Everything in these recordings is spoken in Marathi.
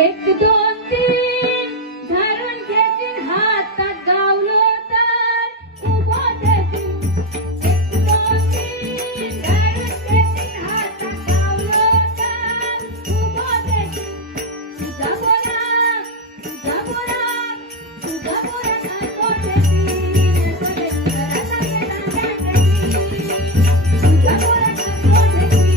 एक दोन तीन धरून घेतील हातात गावलो तर उभो देतील. एक दोन तीन धरून घेतील हातात गावलो तर उभो देतील. तुझा बोला तुझा बोला तुझा बोला खातो देतील. तुझा बोला खातो देतील.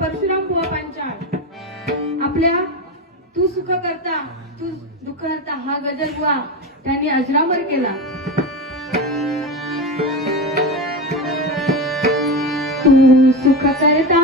परशुराम बुवा पांचाळ आपल्या तू सुख करता तू दुःख करता हा गजल बुवा त्यांनी अजरामर केला. तू सुख करता